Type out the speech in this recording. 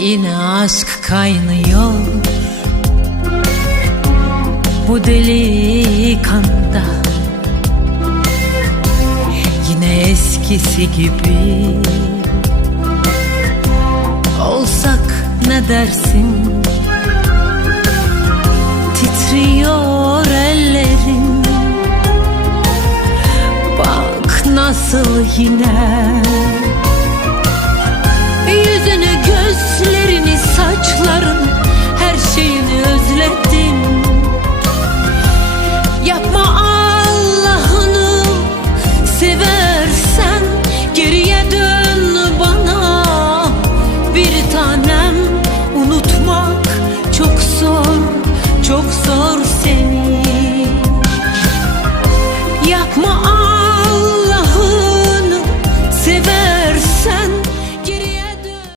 Yine aşk kaynıyor. Bu deli kanda. Yine eskisi gibi. Olsak ne dersin? Titriyor ellerim. Bak nasıl yine tanem